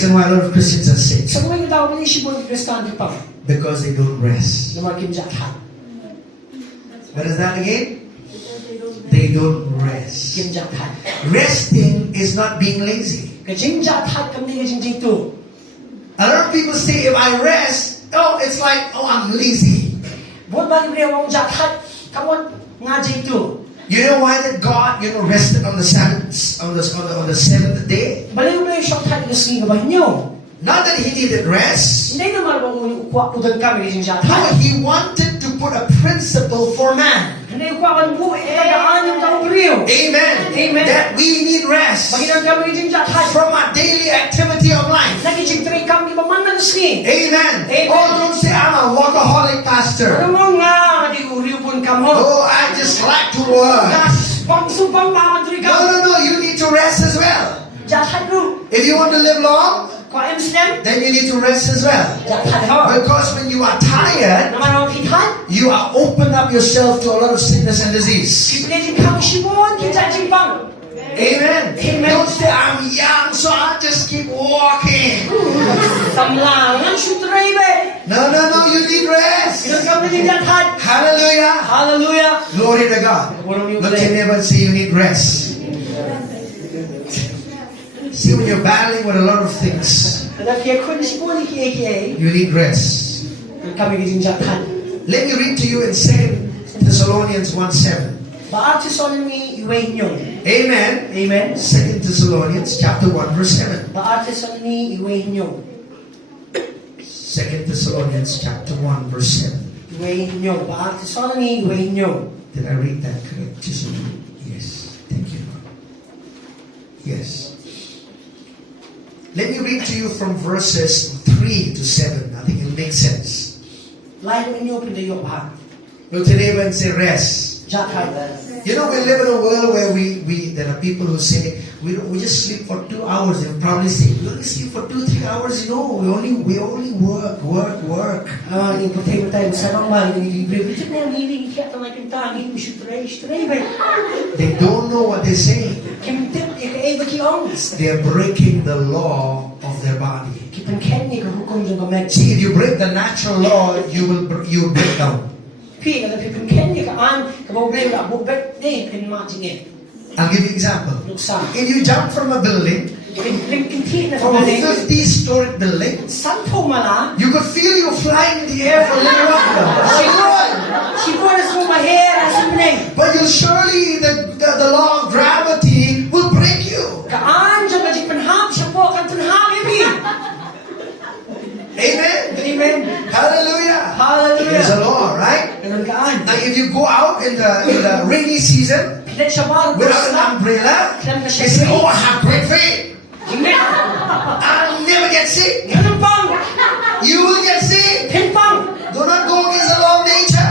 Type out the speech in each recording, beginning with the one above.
reason why a lot of Christians are sick. Because they don't rest. What is that again? They don't rest. Resting is not being lazy. A lot of people say, if I rest, it's like, I'm lazy. You know why that God, rested on the seventh day? Not that He needed rest. No, He wanted to put a principle for man. Amen. Amen. That we need rest from our daily activity of life. Amen. Don't say I'm a workaholic pastor. I just like to work. No. You need to rest as well. If you want to live long, then you need to rest as well. Because when you are tired, you are open up yourself to a lot of sickness and disease. Amen. Don't say I'm young, so I'll just keep walking. No, you need rest. Hallelujah. Glory to God. Look at your neighbor and say you need rest. See, when you're battling with a lot of things, you need rest. Let me read to you in 2 Thessalonians 1:7. Amen. 2 Thessalonians chapter 1 verse 7. 2 Thessalonians chapter 1 verse 7. Did I read that correct? Yes. Thank you, Lord. Yes. Let me read to you from verses 3 to 7. I think it will make sense. Look to the neighbor and say rest. We live in a world where there are people who say we just sleep for 2 hours. They'll probably say we only sleep for 2-3 hours. We only work. They don't know what they're saying. They are breaking the law of their body. See, if you break the natural law, you will break down. I'll give you an example. If you jump from a building, from a 50-story building, you could feel you flying in the air for a little while. But you surely, the law of gravity will break you. Amen. Hallelujah. There's a law, right? Now, if you go out in the rainy season without an umbrella, you say, I have great faith. I'll never get sick. You will get sick. Do not go against the law of nature.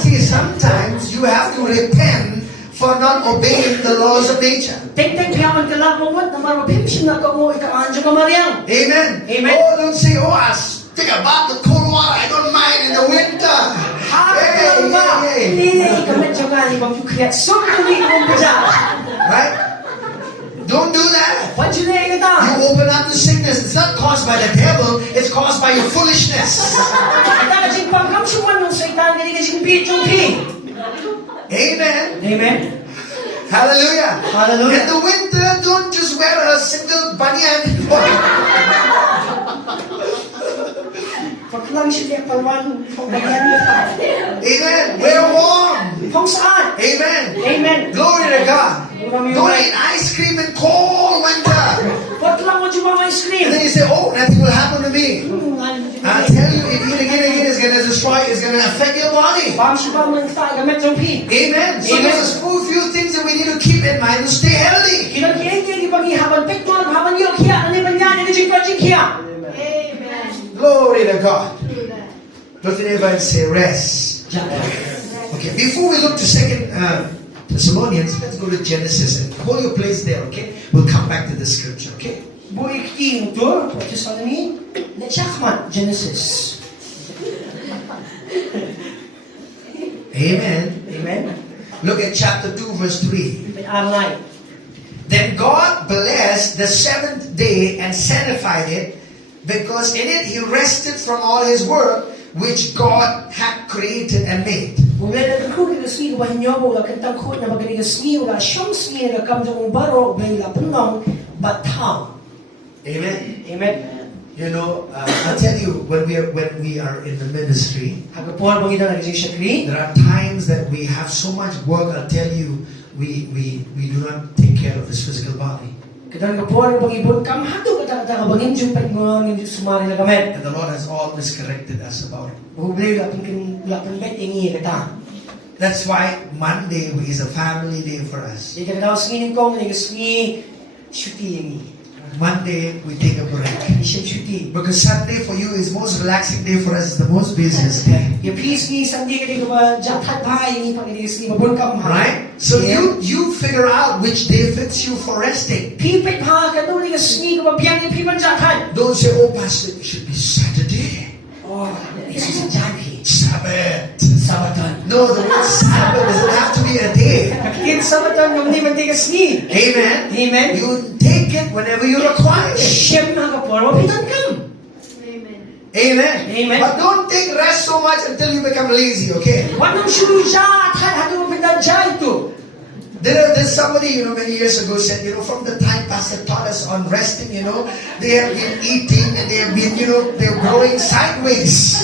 See, sometimes you have to repent for not obeying the laws of nature. Amen. Don't say, I'll take a bath with cold water. I don't mind in the winter. Right? Don't do that. You open up to sickness. It's not caused by the devil. It's caused by your foolishness. Amen. Hallelujah. In the winter, don't just wear a single banyan. Amen. Wear warm. Amen. Glory to God. Don't eat ice cream in cold winter. And then you say, nothing will happen to me. I tell you, if eating it again is going to destroy, it's going to affect your body. Amen. So there's a few things that we need to keep in mind to stay healthy. Amen. Glory to God. Look at everybody and say rest. Okay, before we look to 2 Thessalonians, let's go to Genesis and hold your place there, okay? We'll come back to the scripture, okay? Genesis. Amen. Look at chapter 2 verse 3. Then God blessed the seventh day and sanctified it, because in it he rested from all his work which God had created and made. Amen. Amen. You know, I'll tell you, when we are in the ministry, there are times that we have so much work. I'll tell you, we do not take care of this physical body. And the Lord has always corrected us about it. That's why Monday is a family day for us. Monday we take a break, because Sunday for you is most relaxing day, for us is the most busiest day. Right? So you figure out which day fits you for resting. Don't say, oh Pastor, it should be Saturday. Sabbath. No, the word Sabbath doesn't have to be a day. Amen. Amen. You take it whenever you require it. Amen. Amen. But don't take rest so much until you become lazy, okay? There's somebody, many years ago said, from the time Pastor taught us on resting, they have been eating and they have been, they're growing sideways.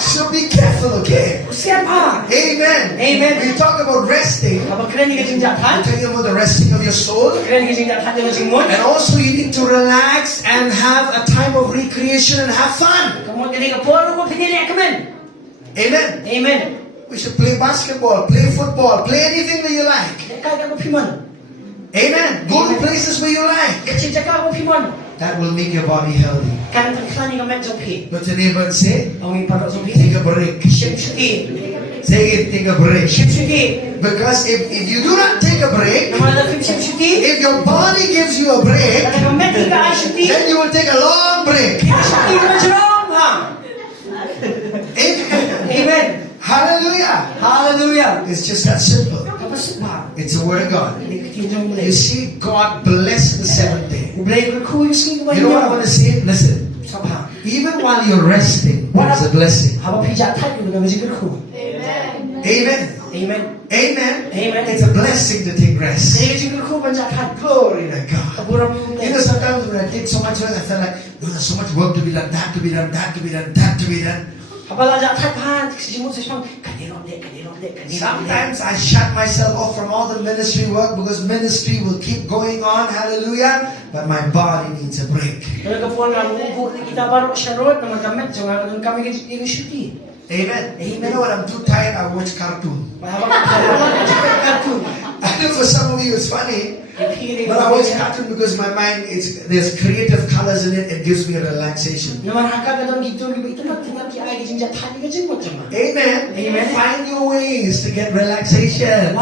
So be careful, okay? Amen. Amen. We talk about resting. We're talking about the resting of your soul. And also you need to relax and have a time of recreation and have fun. Amen. Amen. We should play basketball, play football, play anything that you like. Amen. Go to places where you like. That will make your body healthy. But your neighbor and say, take a break. Say it, take a break. Because if you do not take a break, if your body gives you a break, then you will take a long break. Amen. Hallelujah. Hallelujah. It's just that simple. It's the word of God. You see, God blessed the seventh day. You know what I want to say? Listen. Even while you're resting, there's a blessing. Amen. Amen. Amen. Amen. Amen. It's a blessing to take rest. Glory to God. Sometimes when I take so much rest, I feel like, there's so much work to be done, that to be done, that to be done, that to be done. Sometimes I shut myself off from all the ministry work, because ministry will keep going on, hallelujah, but my body needs a break. Amen. You know what? I'm too tired. I watch cartoon. I know for some of you it's funny, but I watch cartoon because my mind there's creative colors in it. It gives me a relaxation. Amen. Amen. Find your ways to get relaxation.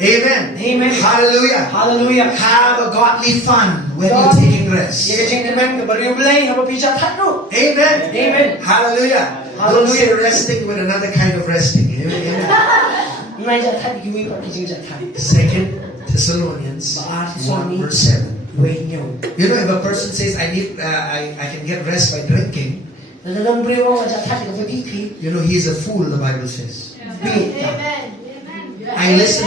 Amen. Amen. Hallelujah. Hallelujah. Have a godly fun when you're taking rest. Amen. Amen. Hallelujah. Don't say resting with another kind of resting. Amen. 2 Thessalonians 1 verse 7. You know, if a person says, I can get rest by drinking, you know, he's a fool, the Bible says. Amen. I listen.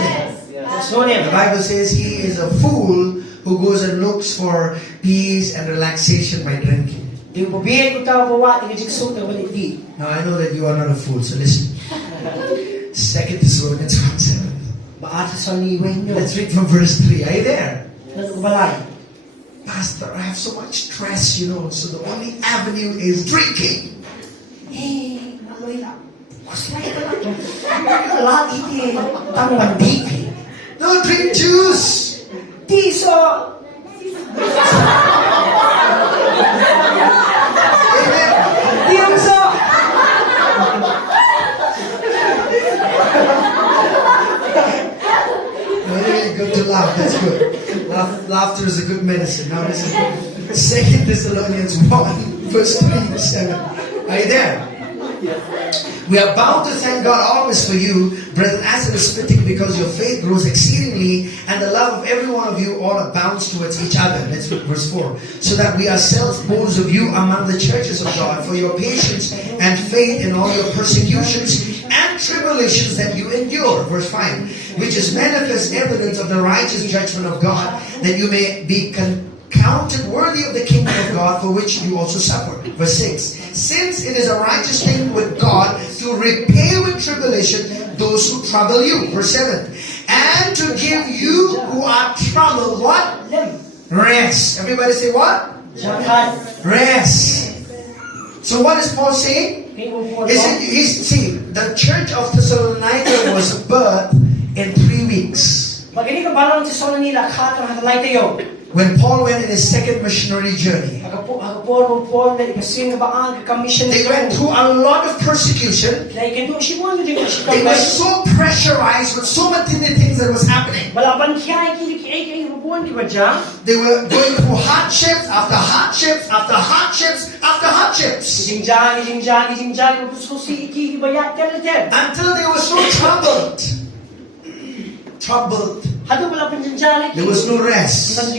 The Bible says he is a fool who goes and looks for peace and relaxation by drinking. Now I know that you are not a fool, so listen. 2 Thessalonians 1:7. Let's read from verse 3. Are you there? Pastor, I have so much stress, so the only avenue is drinking. No, drink juice. Very good to laugh. That's good. Laughter is a good medicine. Now listen. 2 Thessalonians 1 verse 3 to 7. Are you there? We are bound to thank God always for you, brethren, as it is fitting, because your faith grows exceedingly, and the love of every one of you all abounds towards each other. Let's look verse 4. So that we ourselves boast of you among the churches of God for your patience and faith in all your persecutions and tribulations that you endure. Verse 5. Which is manifest evidence of the righteous judgment of God, that you may be counted worthy of the kingdom of God, for which you also suffer. Verse 6. Since it is a righteous thing with God to repay with tribulation those who trouble you. Verse 7. And to give you who are troubled what? Rest. Everybody say what? Rest. So what is Paul saying? See, the church of Thessalonica was birthed in 3 weeks. When Paul went in his second missionary journey, they went through a lot of persecution. They were so pressurized with so many things that was happening. They were going through hardships after hardships after hardships after hardships, until they were so troubled. There was no rest. And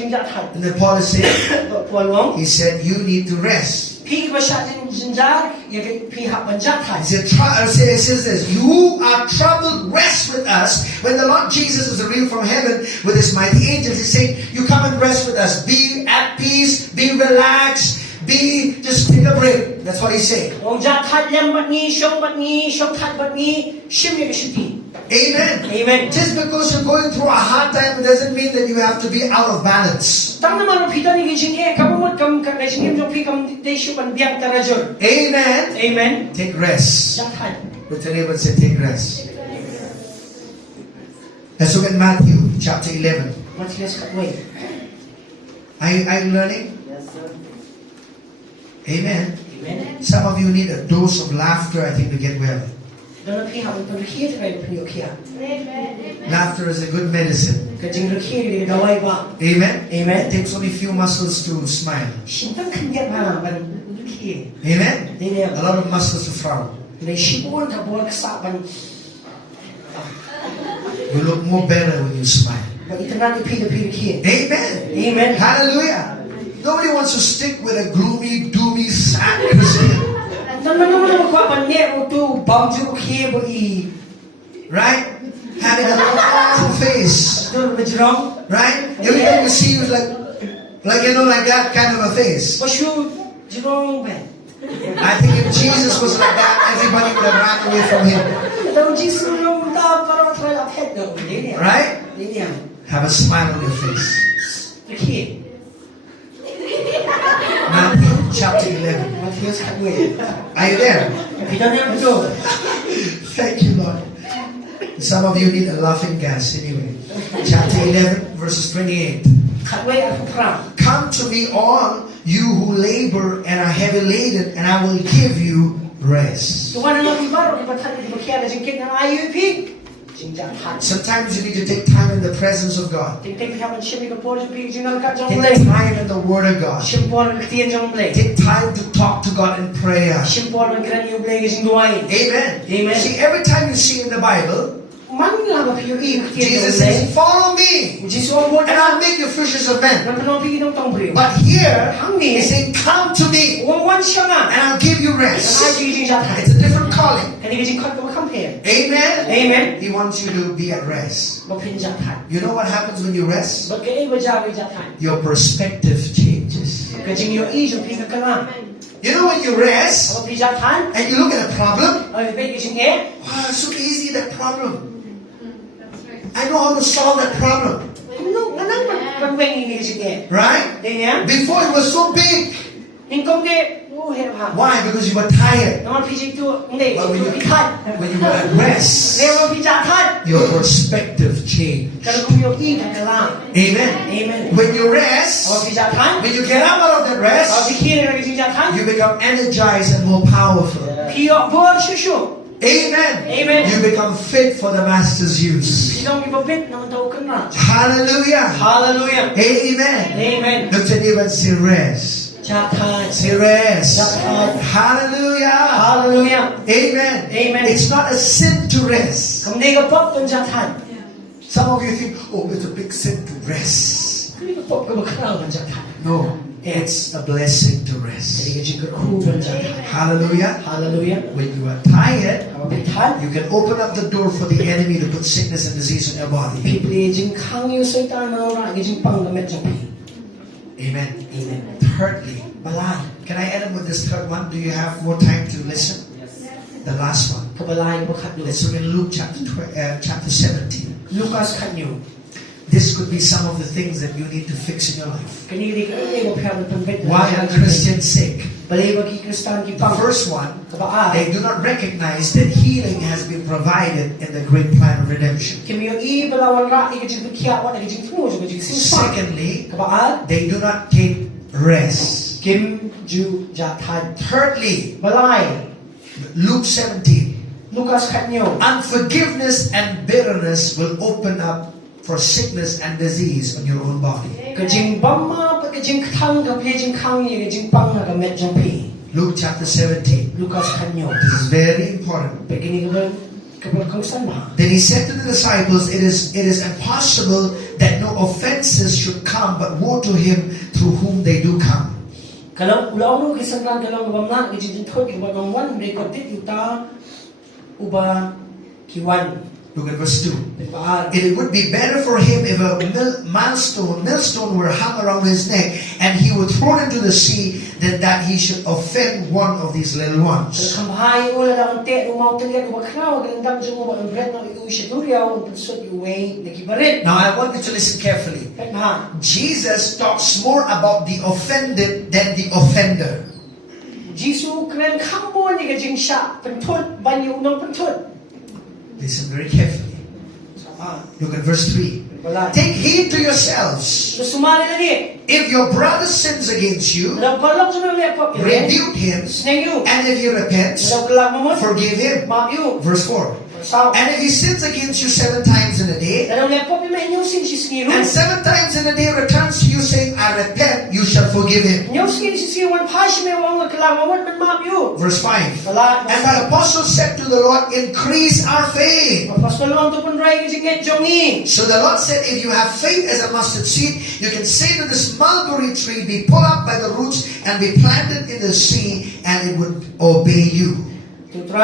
then Paul is saying, he said, you need to rest. He says this, you are troubled, rest with us. When the Lord Jesus was revealed from heaven with his mighty angels, he said, you come and rest with us. Be at peace, be relaxed, just take a break. That's what he's saying. Amen. Amen. Just because you're going through a hard time, it doesn't mean that you have to be out of balance. Amen. Amen. Take rest. With your neighbor and say, take rest. Let's look at Matthew chapter 11. Are you learning? Yes, sir. Amen. Amen. Some of you need a dose of laughter, I think, to get well. Laughter is a good medicine. Amen. Amen. It takes only few muscles to smile. Amen. A lot of muscles to frown. You look more better when you smile. Amen. Amen. Hallelujah. Nobody wants to stick with a gloomy, doomy, sad Christian. Right? Having a long face. Right? Every time you see you like that kind of a face. I think if Jesus was like that, everybody would have ran away from him. Right? Have a smile on your face. Matthew chapter 11. Are you there? Thank you, Lord. Some of you need a laughing gas anyway. Chapter 11, verses 28. Come to me, all you who labor and are heavy laden, and I will give you rest. Sometimes you need to take time in the presence of God. Take time in the Word of God. Take time to talk to God in prayer. Amen. Amen. See, every time you see in the Bible, Jesus says, follow me, and I'll make you fishers of men. But here, he's saying, come to me, and I'll give you rest. It's a different calling. Amen. Amen. He wants you to be at rest. You know what happens when you rest? Your perspective changes. You know when you rest, and you look at a problem, wow, it's so easy, that problem. I know how to solve that problem. Right? Before it was so big. Why? Because you were tired. But when you were at rest, your perspective changed. Amen. Amen. When you rest, when you get up out of that rest, you become energized and more powerful. Amen. Amen. You become fit for the Master's use. Hallelujah. Hallelujah. Amen. Amen. Look at him and say rest. rest. Hallelujah. Hallelujah. Amen. Amen. It's not a sin to rest. Không đi có bóp bên cha thành. Some of you think, oh, it's a big sin to rest. Không đi có bóp cái bậc khao bên cha thành. No, it's a blessing to rest. Thì cái chuyện cái khu bên cha thành. Hallelujah. Hallelujah. When you are tired, Mà bị thắt. you can open up the door for the enemy to put sickness and disease in your body. People đi chính khang yêu xây ta mà nó lại cái chính bằng cái mệt trong bị. Amen. Amen. Thirdly, Balai. can I add up with this third one? Do you have more time to listen? The last one. Cái balai nó khát nhiều. Let's look in Luke chapter 17. Lucas khát nhiều. This could be some of the things that you need to fix in your life. Cái này đi cái một phèo một bên. Why are Christians sick? Balai bagi Kristen The kita. first one, they do not recognize that healing has been provided in the great plan of redemption. Secondly, they do not take rest. Thirdly, Luke 17, unforgiveness and bitterness will open up for sickness and disease on your own body. Luke chapter 17. This is very important. Then he said to the disciples, it is impossible that no offenses should come, but woe to him through whom they do come. Look at verse 2. It would be better for him if a millstone were hung around his neck and he were thrown into the sea than that he should offend one of these little ones. Now I want you to listen carefully. Jesus talks more about the offended than the offender. Listen very carefully. Look at verse 3. Take heed to yourselves. If your brother sins against you, rebuke him, and if he repents, forgive him. Verse 4. And if he sins against you 7 times in a day, and 7 times in a day returns to you saying, I repent, you shall forgive him. Verse 5. And the apostle said to the Lord, increase our faith. So the Lord said, if you have faith as a mustard seed, you can say to this mulberry tree, be pulled up by the roots and be planted in the sea, and it would obey you. Stay there,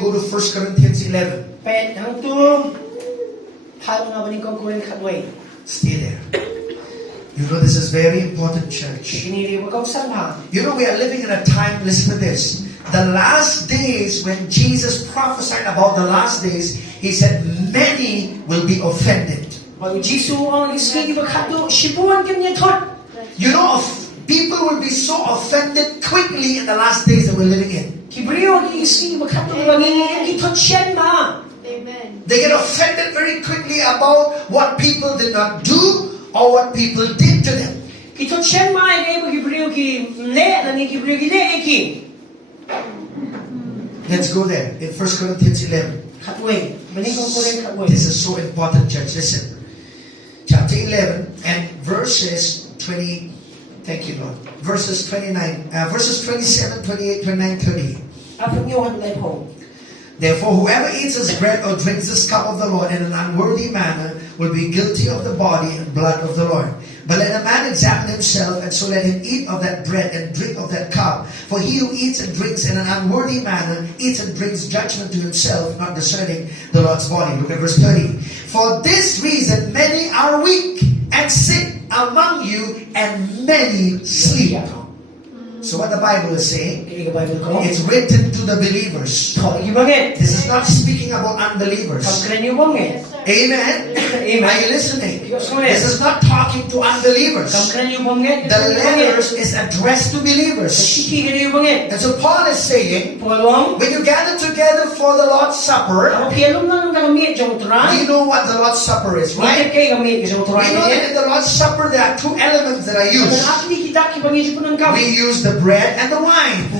go to 1 Corinthians 11. Stay there. You know this is very important, church. You know we are living in a time, listen to this. The last days, when Jesus prophesied about the last days, he said many will be offended. You know, people will be so offended quickly in the last days that we're living in. Amen. They get offended very quickly about what people did not do or what people did to them. Let's go there in 1 Corinthians 11. This is so important, church. Listen. Chapter 11 and verses 20. Thank you, Lord. Verses 29, verses 27, 28, 29, 30. Therefore, whoever eats this bread or drinks this cup of the Lord in an unworthy manner will be guilty of the body and blood of the Lord. But let a man examine himself, and so let him eat of that bread and drink of that cup. For he who eats and drinks in an unworthy manner eats and drinks judgment to himself, not discerning the Lord's body. Look at verse 30. For this reason many are weak and sick among you, and many sleep. So what the Bible is saying, it's written to the believers. This is not speaking about unbelievers. Amen. Are you listening? This is not talking to unbelievers. The letters is addressed to believers. And so Paul is saying, when you gather together for the Lord's Supper, we know what the Lord's Supper is, right? We know that in the Lord's Supper there are 2 elements that are used. We use the bread and the wine.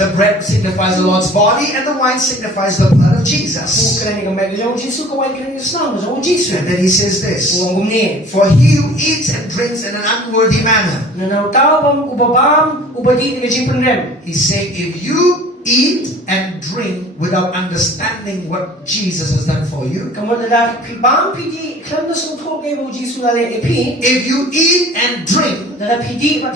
The bread signifies the Lord's body, and the wine signifies the blood of Jesus. And then he says this: for he who eats and drinks in an unworthy manner. He's saying, if you eat and drink without understanding what Jesus has done for you, if you eat and drink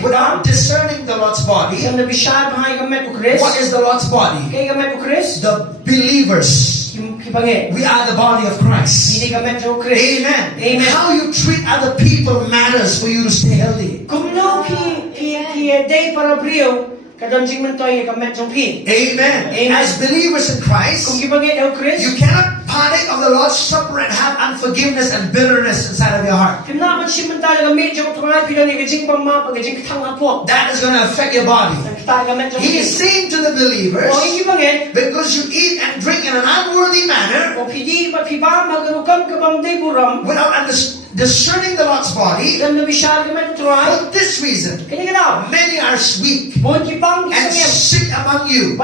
without discerning the Lord's body, what is the Lord's body? The believers. We are the body of Christ. Amen. How you treat other people matters for you to stay healthy. Amen. As believers in Christ, you cannot partake of the Lord's Supper and have unforgiveness and bitterness inside of your heart. That is going to affect your body. He is saying to the believers, because you eat and drink in an unworthy manner, without discerning the Lord's body, for this reason, many are weak and sick among you,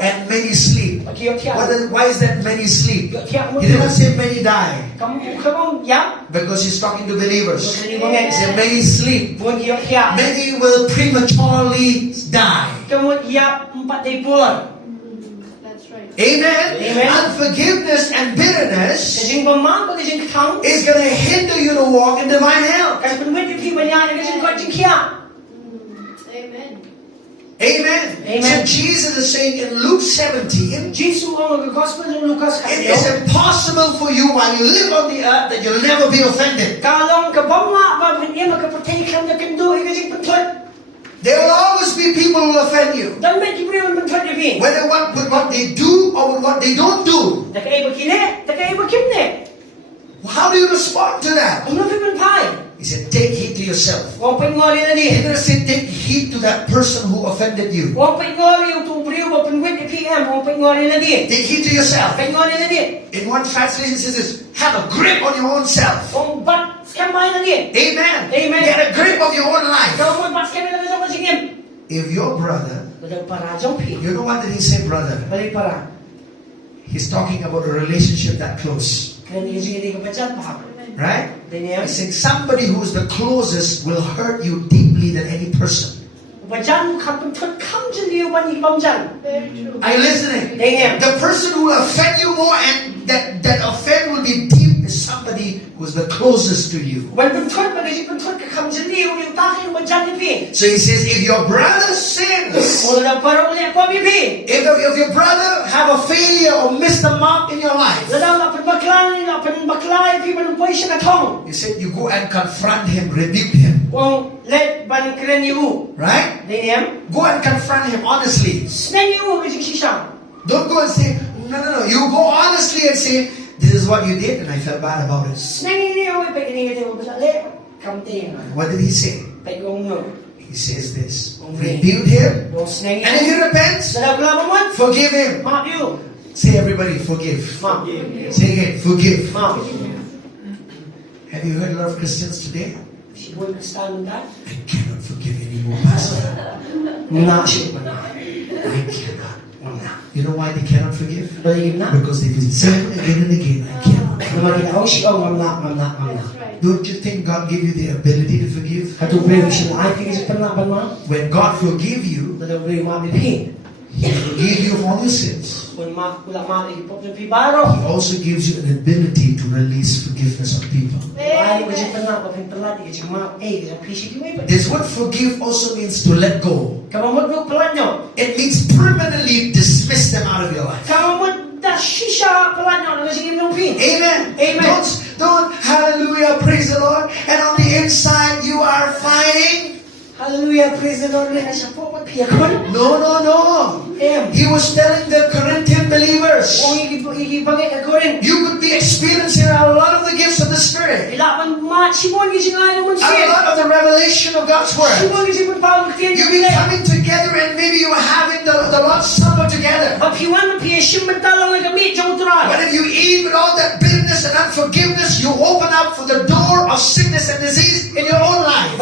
and many sleep. Why is that many sleep? He didn't say many die, because he's talking to believers. He said many sleep. Many will prematurely die. Amen. Unforgiveness and bitterness is going to hinder you to walk in divine health. Amen. So Jesus is saying in Luke 17, it is impossible for you while you live on the earth that you'll never be offended. There will always be people who will offend you, whether with what they do or with what they don't do. How do you respond to that? He said, take heed to yourself. He didn't say take heed to that person who offended you. Take heed to yourself. In one translation it says this: have a grip on your own self. Amen. Get a grip of your own life. If your brother, you know what did he say, brother? He's talking about a relationship that close. Right? He's saying somebody who is the closest will hurt you deeply than any person. Are you listening? The person who will offend you more and that offend will be deep is somebody who is the closest to you. So he says, if your brother sins, if your brother have a failure or missed the mark in your life, he said you go and confront him, rebuke him. Right? Go and confront him honestly. Don't go and say, no. You go honestly and say, this is what you did and I felt bad about it. What did he say? He says this: rebuke him, and if he repents, forgive him. Say, everybody, forgive. Say again, forgive. Have you heard a lot of Christians today? I cannot forgive anymore, Pastor. I cannot. You know why they cannot forgive? Because they've been saying again and again, I cannot. Don't you think God gave you the ability to forgive? When God forgive you, He forgive you of all your sins. He also gives you an ability to release forgiveness on people. This word forgive also means to let go. It means permanently dismiss them out of your life. Amen. Don't, hallelujah, praise the Lord. And on the inside you are fighting. Hallelujah, praise the Lord. No. He was telling the Corinthian believers, you could be experiencing a lot of the gifts of the Spirit, a lot of the revelation of God's Word. You'll be coming together and maybe you are having the Lord's Supper together. But if you eat with all that bitterness and unforgiveness, you open up for the door of sickness and disease in your own life.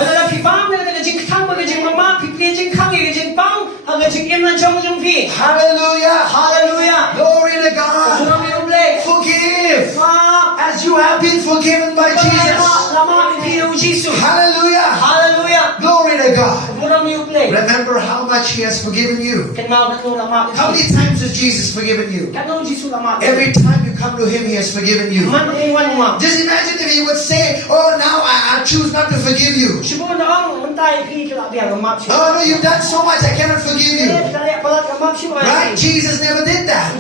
jing pang aga jing im na chong jong pi. Hallelujah. Hallelujah. Glory to God. Buram yu ble. Forgive Ma as you have been forgiven by Jesus. lama pi yu Jesus. Hallelujah. Hallelujah. Glory to God. Buram yu ble. Remember how much He has forgiven you. Kan mau kan nu lama. How many times has Jesus forgiven you? Kan nu Jesus lama. Every time you come to Him, He has forgiven you. Man ai wan ma. Just imagine if He would say, oh, now I choose not to forgive you. Sibu na ang untai pi kala biang ma. Oh, no, you've done so much, I cannot forgive you. Right? Jesus never did that.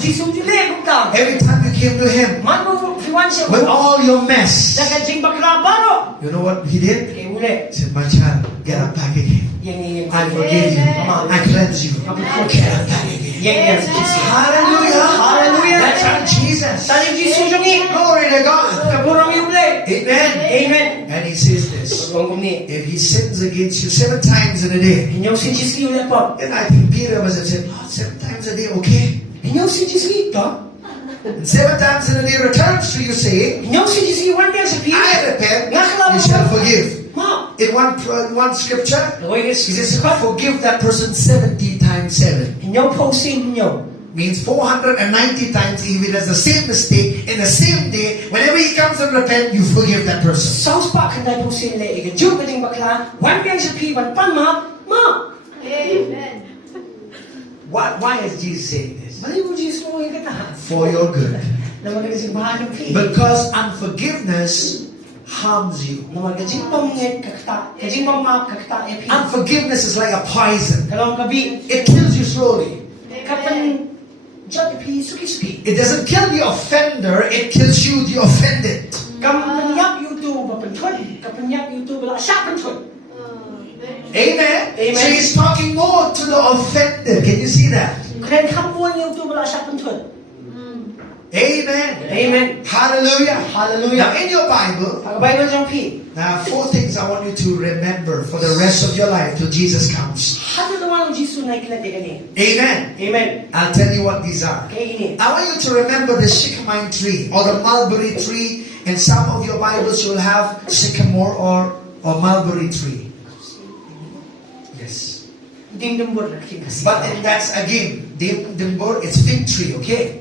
Every time you came to Him with all your mess, you know what He did? He said, my child, get up back again. I forgive you. I cleanse you. Get up back again. Hallelujah. Hallelujah. That's our Jesus. Glory to God. Amen. Amen. And He says this. If he sins against you 7 times in a day, and I think Peter must have said, oh, 7 times a day, okay? And 7 times in a day returns to you saying, I repent, you shall forgive. In one scripture, he says, forgive that person 70 times 7. Means 490 times if he does the same mistake in the same day. Whenever he comes and repent, you forgive that person. Amen. Why is Jesus saying this? For your good. Because unforgiveness harms you. Unforgiveness is like a poison. It kills you slowly. It doesn't kill the offender, it kills you, the offended. Amen. Amen. So He's talking more to the offended. Can you see that? Amen. Amen. Hallelujah. Hallelujah. Now in your Bible, now 4 things I want you to remember for the rest of your life till Jesus comes. Amen. Amen. I'll tell you what these are. I want you to remember the sycamore tree or the mulberry tree. In some of your Bibles you'll have sycamore or mulberry tree. Yes. But that's again, dimbur, it's fig tree, okay?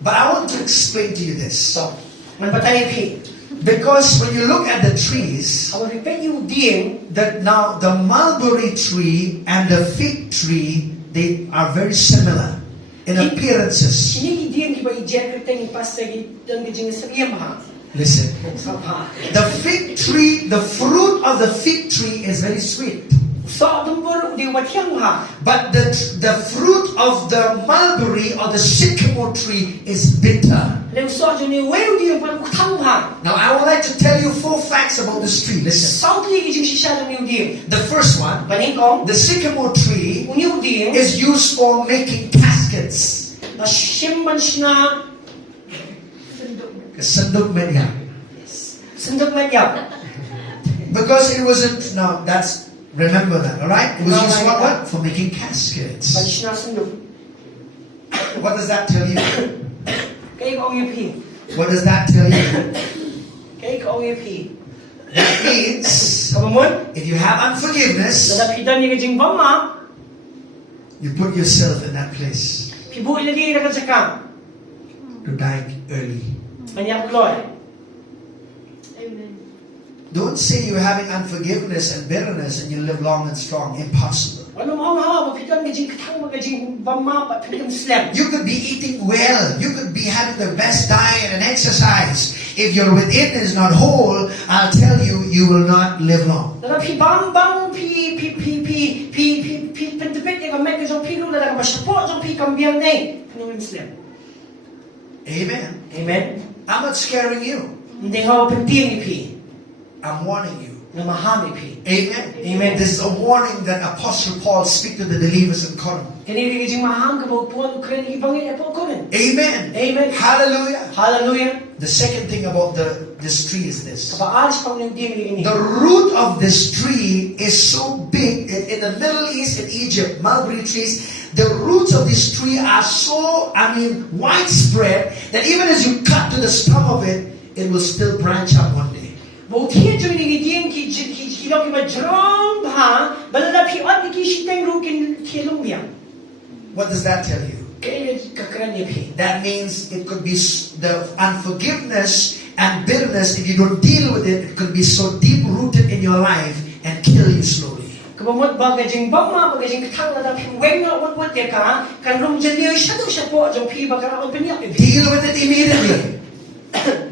But I want to explain to you this. Because when you look at the trees, that now the mulberry tree and the fig tree, they are very similar in appearances. Listen. The fig tree, the fruit of the fig tree is very sweet. But the fruit of the mulberry or the sycamore tree is bitter. Now I would like to tell you 4 facts about this tree. Listen. The first one, the sycamore tree is used for making caskets. Because it wasn't, now that's, remember that, alright? It was used for what? For making caskets. What does that tell you? What does that tell you? That means, if you have unforgiveness, you put yourself in that place to die early. Amen. Don't say you're having unforgiveness and bitterness and you live long and strong. Impossible. You could be eating well. You could be having the best diet and exercise. If your within is not whole, I'll tell you, you will not live long. Amen. Amen. I'm not scaring you. I'm warning you. Amen. Amen. This is a warning that Apostle Paul speaks to the believers in Corinth. Amen. Amen. Hallelujah. Hallelujah. The second thing about this tree is this. The root of this tree is so big. In the Middle East, in Egypt, mulberry trees, the roots of this tree are so, widespread that even as you cut to the stem of it, it will still branch up one day. Chilok iba jrong ba balada pi at ki shiteng rukin kilung biang. What does that tell you? Kaya kakaran ni pi. That means it could be the unforgiveness and bitterness. If you don't deal with it, it could be so deep rooted in your life and kill you slowly. Kabamot bagajing bama bagajing katang na pi weng na wat ya ka kan rum jeliyo shadow shapo jong pi bakara on penyak. Deal with it immediately.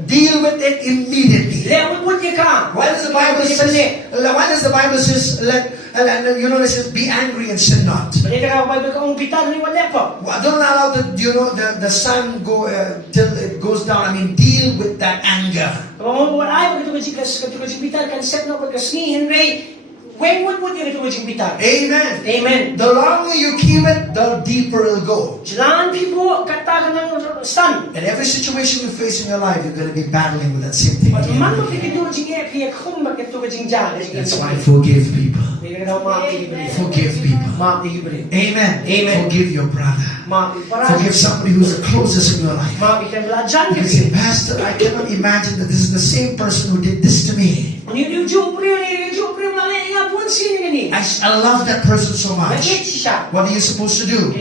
Deal with it immediately. Why does the Bible say? Why does the Bible says it says be angry and sin not? Don't allow the sun go till it goes down. I mean, deal with that anger. Amen. Amen. The longer you keep it, the deeper it'll go. In every situation you face in your life, you're going to be battling with that same thing. That's why forgive people. Forgive people. Amen. Amen. Forgive your brother. Forgive somebody who's the closest in your life. You can say, Pastor, I cannot imagine that this is the same person who did this to me. I love that person so much. What are you supposed to do?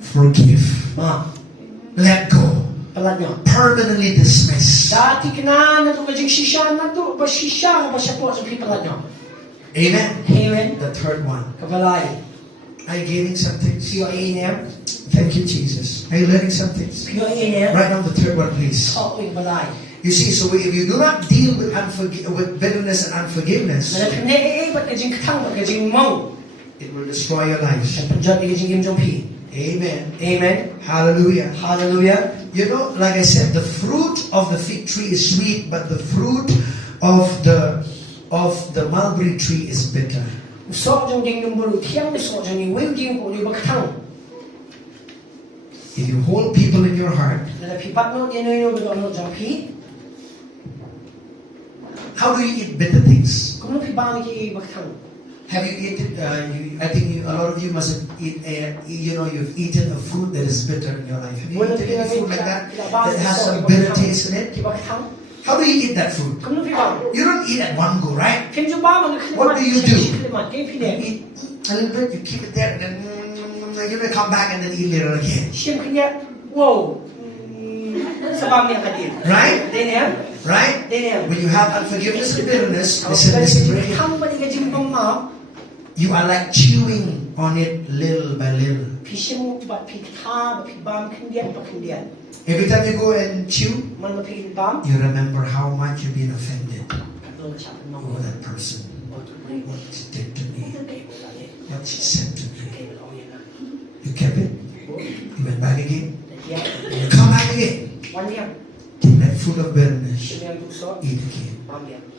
Forgive. Let go. Permanently dismiss. Amen. Amen. The third one. Are you gaining some things? Thank you, Jesus. Are you learning some things? Write down the third one, please. You see, so if you do not deal with bitterness and unforgiveness, it will destroy your life. Amen. Amen. Hallelujah. Hallelujah. You know, like I said, the fruit of the fig tree is sweet, but the fruit of the mulberry tree is bitter. If you hold people in your heart, how do you eat bitter things? Have you eaten? I think a lot of you must have you've eaten a fruit that is bitter in your life. Have you eaten any fruit like that that has some bitter taste in it? How do you eat that fruit? You don't eat at one go, right? What do? You eat a little bit, you keep it there, and then you may come back and then eat later again. Right? Right? When you have unforgiveness and bitterness, you are like chewing on it little by little. Every time you go and chew, you remember how much you've been offended. Oh, that person. What she did to me. What she said to me. You kept it. You went back again. You come back again. Take that fruit of bitterness. Eat again.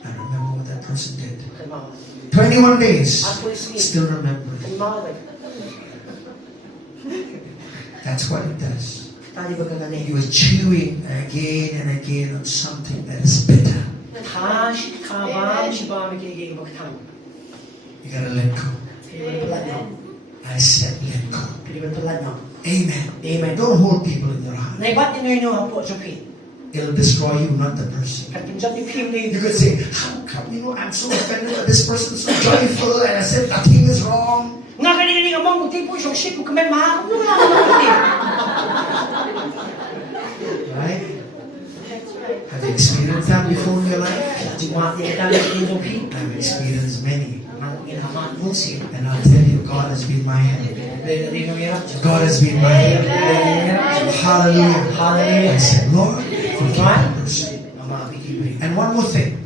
I remember what that person did. 21 days. Still remember it. That's what it does. You are chewing again and again on something that is bitter. You gotta let go. I said let go. Amen. Amen. Don't hold people in your heart. It'll destroy you, not the person. You could say, how come, I'm so offended that this person is so joyful and I said nothing is wrong. Right? Have you experienced that before in your life? I've experienced many. And I'll tell you, God has been my help. God has been my help. Hallelujah. Hallelujah. I said, Lord, forgive that person. And one more thing.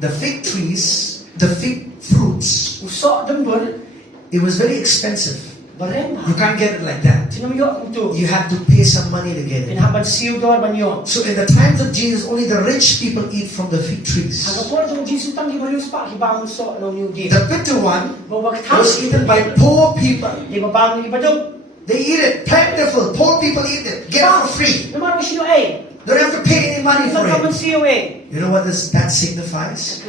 The fig trees, the fig fruits, it was very expensive. You can't get it like that. You have to pay some money to get it. So in the times of Jesus, only the rich people eat from the fig trees. The bitter one was eaten by poor people. They eat it, plentiful. Poor people eat it. Get it for free. Don't have to pay any money for it. You know what that signifies?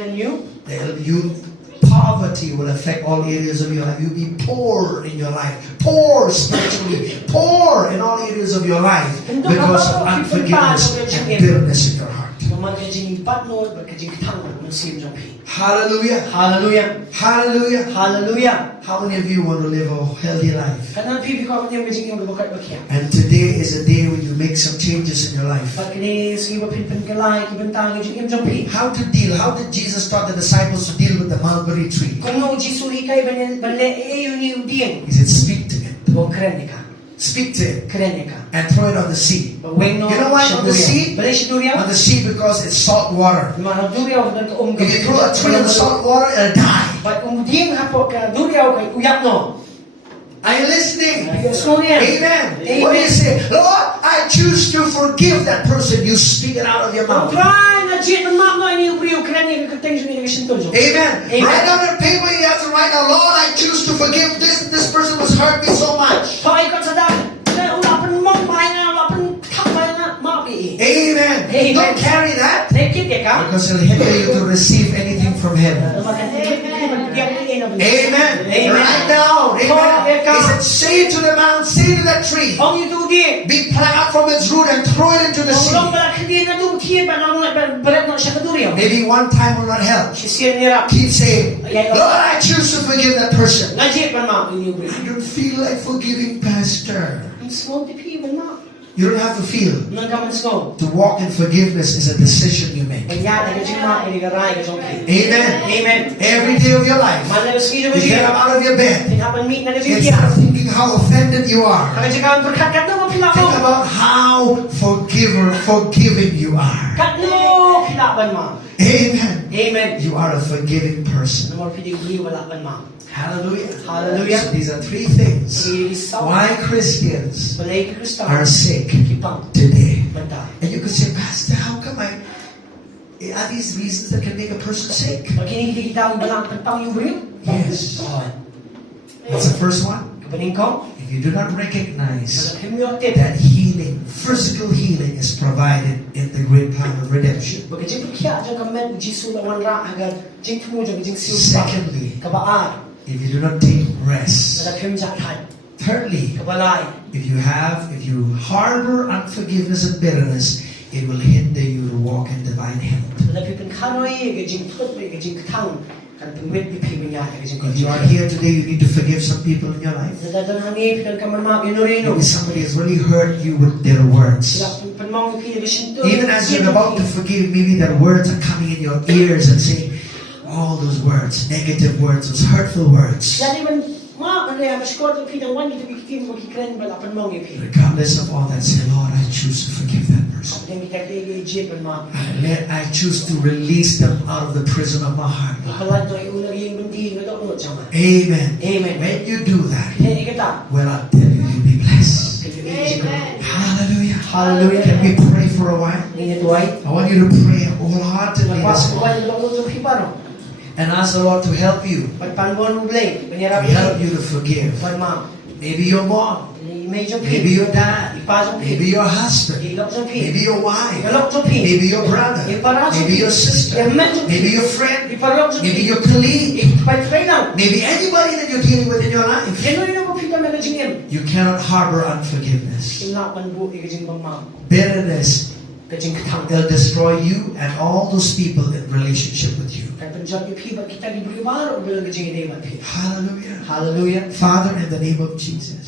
Poverty will affect all areas of your life. You'll be poor in your life. Poor spiritually. Poor in all areas of your life because of unforgiveness and bitterness in your heart. man kajing patnod, but kajing katangod, man sim jong pi. Hallelujah. Hallelujah. Hallelujah. Hallelujah. How many of you want to live a healthy life? Kanan pi ko kajing kajing yung bukat bakya. And today is a day when you make some changes in your life. But kini sige ba pin kalay kibantang kajing yung jong pi. How to deal? How did Jesus taught the disciples to deal with the mulberry tree? Kung no Jisu ikay banle yun yung ding. He said, speak to it. Bo krenika. Speak to it. Krenika. And throw it on the sea. But when no. You know why on the sea? Bale si Duriao. On the sea because it's salt water. Mana Duriao dan ko If you throw a tree in the salt water, it'll die. But ding hapo ka Duriao kay uyak no. Are you listening? Yes, no, yeah. Amen. Amen. What do you say? Lord, I choose to forgive that person. You speak it out of your mouth. Amen. Amen. Write down on paper, you have to write down, Lord, I choose to forgive this person who's hurt me so much. Amen. Amen. Don't carry that Because because it'll hinder you to receive anything from heaven. Amen. Amen. Write down. Amen. He said, say to the mountain, say to that tree, be plucked up from its root and throw it into the sea. Maybe one time will not help. Keep saying, Lord, I choose to forgive that person. I don't feel like forgiving, Pastor. You don't have to feel. To walk in forgiveness is a decision you make. Amen. Amen. Every day of your life, you get up out of your bed. Instead of thinking how offended you are, think about how forgiving you are. Amen. Amen. You are a forgiving person. Hallelujah. Hallelujah. So these are three things why Christians are sick today. And you could say, Pastor, how come are these reasons that can make a person sick? Yes. What's the first one? If you do not recognize that healing, physical healing is provided in the great plan of redemption. Secondly, if you do not take rest. Thirdly, if you harbor unforgiveness and bitterness, it will hinder you to walk in divine health. If you are here today, you need to forgive some people in your life. Maybe somebody has really hurt you with their words. Even as you're about to forgive, maybe their words are coming in your ears and saying all those words, negative words, those hurtful words. Regardless of all that, say, Lord, I choose to forgive that person. I choose to release them out of the prison of my heart. Amen. Amen. When you do that, well, I'll tell you, you'll be blessed. Amen. Hallelujah. Hallelujah. Can we pray for a while? I want you to pray wholeheartedly this morning and ask the Lord to help you. To help you to forgive. Maybe your mom. Maybe your dad. Maybe your husband. Maybe your wife. Maybe your brother. Maybe your sister. Maybe your friend. Maybe your colleague. Maybe anybody that you're dealing with in your life. You cannot harbor unforgiveness. Bitterness will destroy you and all those people in relationship with you. Hallelujah. Hallelujah. Hallelujah. Father, in the name of Jesus,